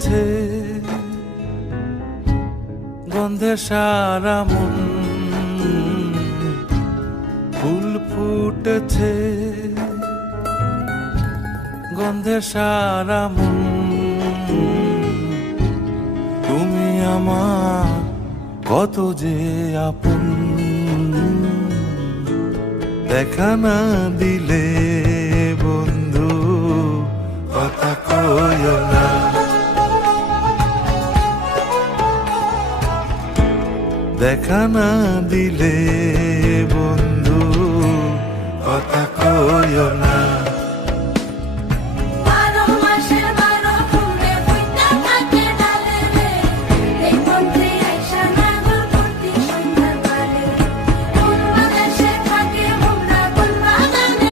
ফুটেছে, গন্ধে সারা মন। ফুল ফুটেছে, গন্ধে সারা মন। তুমি আমার কত যে আপন, দেখা না দিলে বন্ধু কথা কইও না। দেখা না দিলে বন্ধু কথা কইও না।